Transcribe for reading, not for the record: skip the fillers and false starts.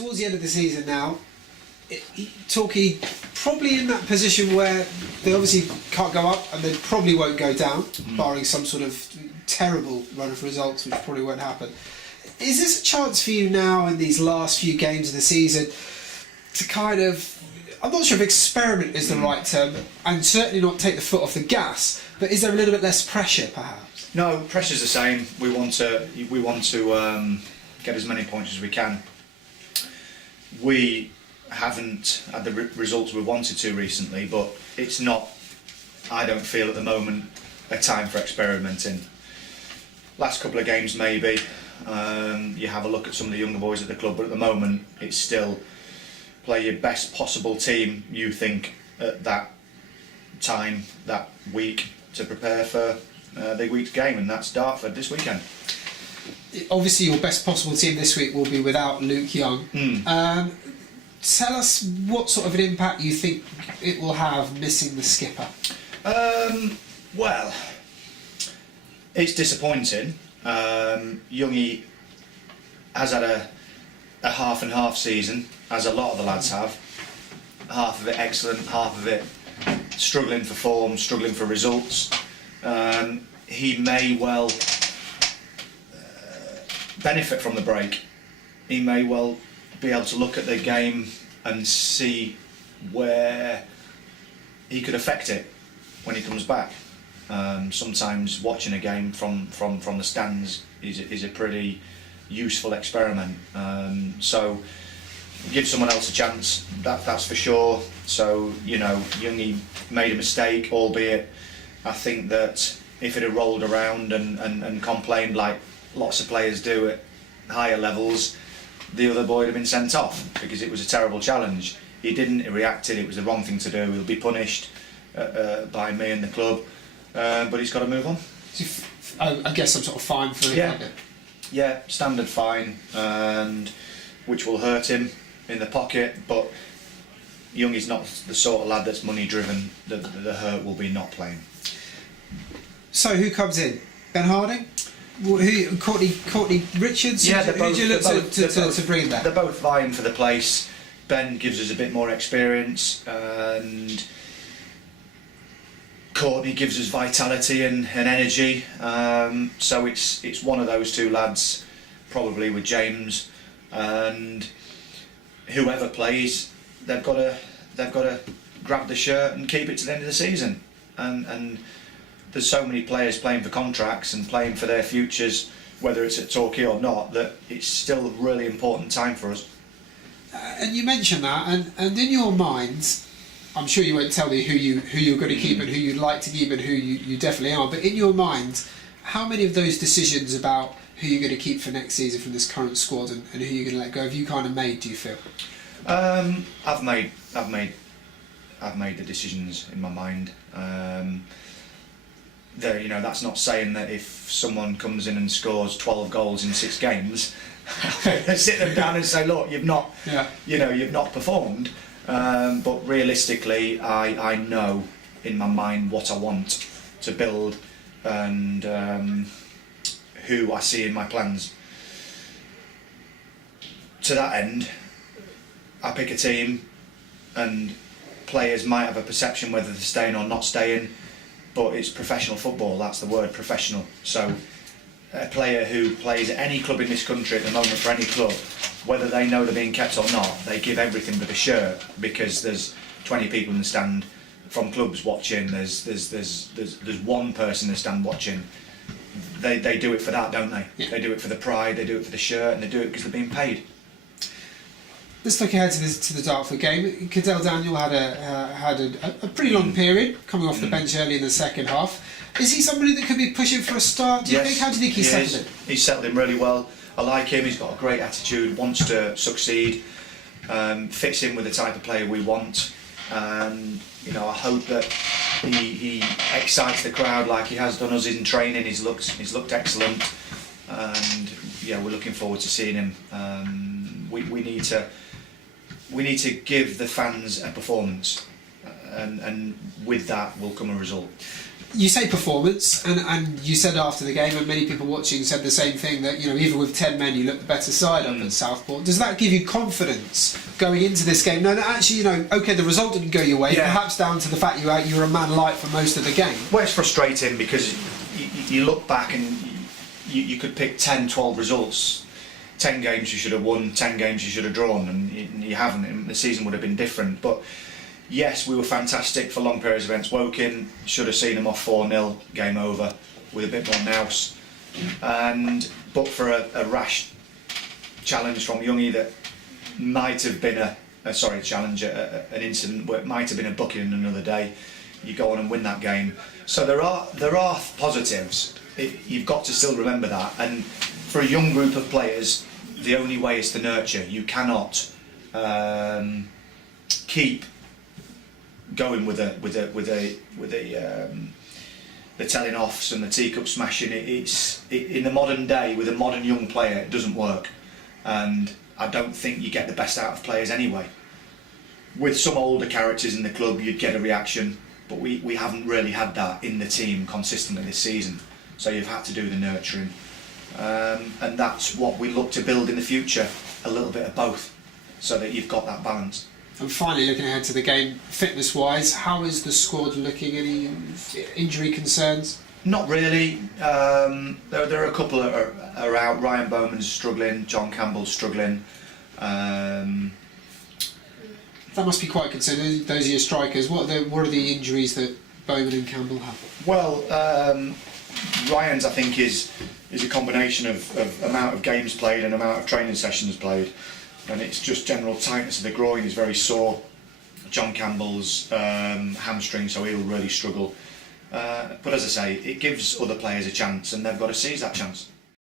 towards the end of the season now, Torquay probably in that position where they obviously can't go up and they probably won't go down, barring some sort of terrible run of results, which probably won't happen. Is this a chance for you now in these last few games of the season to kind of, I'm not sure if experiment is the right term, and certainly not take the foot off the gas, but is there a little bit less pressure perhaps? No, pressure's the same. We want to get as many points as we can. We haven't had the results we wanted to recently, but it's not, I don't feel at the moment, a time for experimenting. Last couple of games maybe, you have a look at some of the younger boys at the club, but at the moment it's still play your best possible team you think at that time, that week, to prepare for the week's game, and that's Dartford this weekend. Obviously your best possible team this week will be without Luke Young. Tell us what sort of an impact you think it will have missing the skipper. Well, it's disappointing. Youngie has had a half and half season, as a lot of the lads have. Half of it excellent, half of it struggling for form, struggling for results. He may well benefit from the break. He may well be able to look at the game and see where he could affect it when he comes back. Sometimes watching a game from the stands is a pretty useful experiment. So give someone else a chance, that's for sure. So, you know, Youngie made a mistake, albeit I think that if it had rolled around and complained like lots of players do at higher levels, the other boy would have been sent off because it was a terrible challenge. He didn't, he reacted, it was the wrong thing to do. He'll be punished by me and the club, but he's got to move on. I guess some sort of fine for it. Yeah, standard fine, and which will hurt him in the pocket, but Young is not the sort of lad that's money driven. The hurt will be not playing. So who comes in? Ben Harding? Courtney Richards? Yeah, who do you look to bring in there? They're both vying for the place. Ben gives us a bit more experience, and Courtney gives us vitality and energy. So it's one of those two lads, probably with James, and whoever plays, they've got to grab the shirt and keep it to the end of the season. And there's so many players playing for contracts and playing for their futures, whether it's at Torquay or not, that it's still a really important time for us. And you mentioned that, and in your mind, I'm sure you won't tell me who you're going to keep and who you'd like to keep and who you definitely are, but in your mind, how many of those decisions about who you're going to keep for next season from this current squad and who you're going to let go have you kind of made, do you feel? I've made the decisions in my mind. You know, that's not saying that if someone comes in and scores 12 goals in 6 games, sit them down and say, look, you've not performed. But realistically, I know in my mind what I want to build and who I see in my plans. To that end, I pick a team, and players might have a perception whether they're staying or not staying, but it's professional football, that's the word, professional. So a player who plays at any club in this country at the moment for any club, whether they know they're being kept or not, they give everything but a shirt, because there's 20 people in the stand from clubs watching, there's one person in the stand watching. They do it for that, don't they? Yeah. They do it for the pride, they do it for the shirt, and they do it because they're being paid. Let's look ahead to the Dartford game. Kadell Daniel had a pretty long period, coming off the bench early in the second half. Is he somebody that could be pushing for a start? Do you think? How do you think he's settled in? He's settled in really well. I like him. He's got a great attitude, wants to succeed, fits in with the type of player we want. And you know, I hope that he excites the crowd like he has done us in training. He's looked excellent, and yeah, we're looking forward to seeing him. We need to give the fans a performance, and with that will come a result. you say performance, and you said after the game, and many people watching said the same thing, that even with 10 men you look the better side up at Southport. Does that give you confidence going into this game? No, actually, okay, the result didn't go your way, perhaps down to the fact you were a man light for most of the game. Well, it's frustrating because you look back and you could pick 10, 12 results. 10 games you should have won, 10 games you should have drawn, and you haven't, and the season would have been different. But yes, we were fantastic for long periods against Woking. Should have seen them off 4-0, game over, with a bit more nous. But for a rash challenge from Youngie that might have been an incident where it might have been a booking in another day, you go on and win that game. So there are positives. You've got to still remember that. And for a young group of players, the only way is to nurture. You cannot keep going with the telling offs and the teacup smashing. In the modern day with a modern young player, it doesn't work, and I don't think you get the best out of players anyway. With some older characters in the club, you'd get a reaction, but we haven't really had that in the team consistently this season. So you've had to do the nurturing, and that's what we look to build in the future. A little bit of both, so that you've got that balance. And finally, looking ahead to the game, fitness-wise, how is the squad looking? Any injury concerns? Not really. There are a couple are out. Ryan Bowman's struggling. John Campbell's struggling. That must be quite concerning. Those are your strikers. What are the injuries that Bowman and Campbell have? Well, Ryan's, I think, is a combination of amount of games played and amount of training sessions played. And it's just general tightness of the groin is very sore. John Campbell's hamstring, so he'll really struggle. But as I say, it gives other players a chance, and they've got to seize that chance.